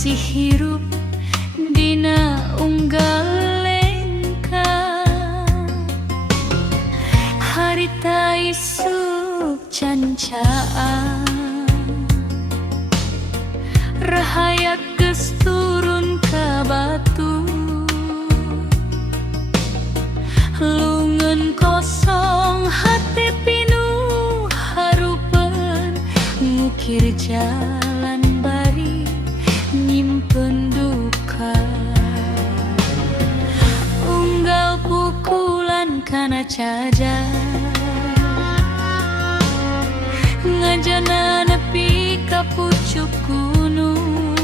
Masih hirup dina unggal lengka, harita isuk cancaan, rahayat geus turun ka batu, lungeun kosong hate pinuh harupan, ngukir jalan bari nyimpen duka. Unggal pukulan kana caja, ngajana nepi ka pucuk gunung,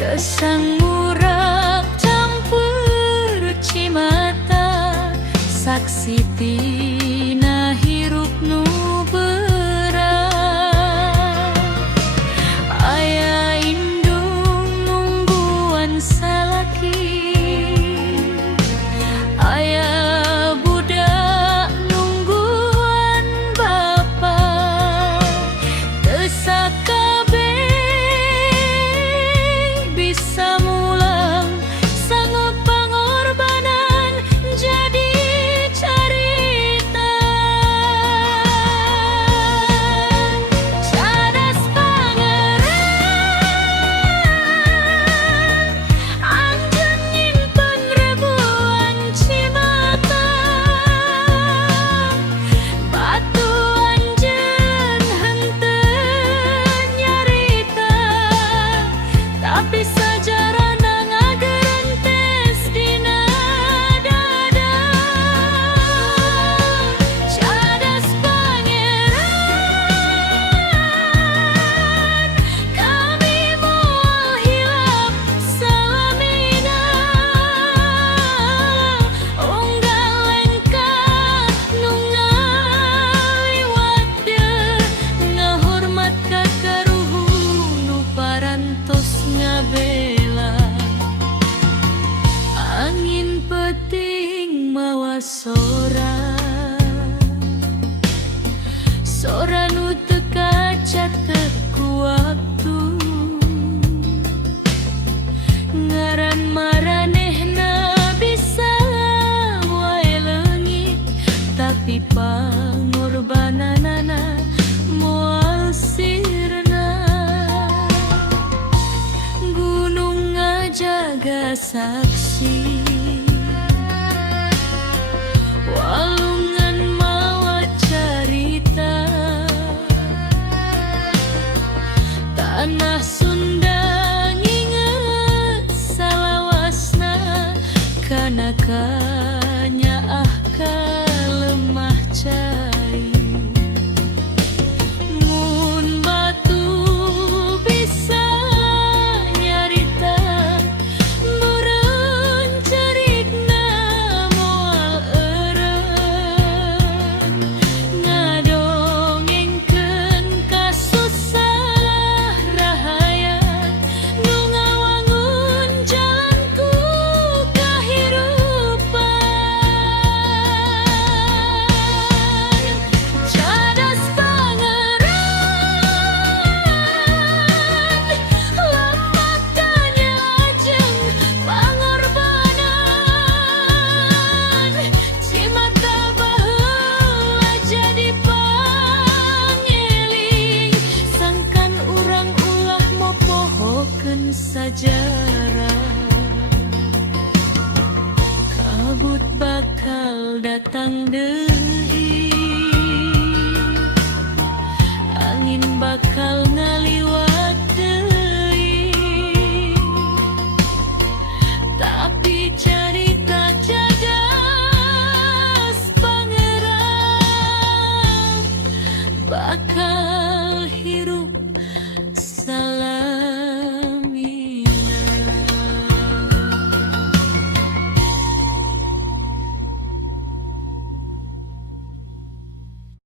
kesang murak campur cimata, saksi tina hirup nu berat. Aya indung nungguan salaki, aya budak nungguan bapa, teu sakabeh bisa mulang sanggup pangorbanan jadi carita. Cadas pangeran, anjeun nyimpen ribuan cimata, batu anjeun henteu nyarita, tapi sajarana ngageurentes dina dada. Cadas pangeran, kami moal hilap salamina, unggal lengkah nu ngaliwat teu ngahormat ka karuhu nu parantos ngabela. Angin peting mawa sora, sora nu teu kacatet ku waktu, ngaran maranehna bisa wae leungit, tapi pangorbananana moal sirna. Gunung ngajaga saksi, walungan mawa carita, tanah Sunda nginget salawasna, kana kanyaah kalemah cai. Mun batu bisa nyarita, meureun carikna moal eureun, ngadongengkeun kasusah rahayat nu ngawangun jalanku kahirupan. Cadas pangeran, lemahkannya ajeng pangorbanan, cimata baheula jadi pangeling, sangkan urang ulah mopohokeun sajarah. Kabut bakal datang deui, angin bakal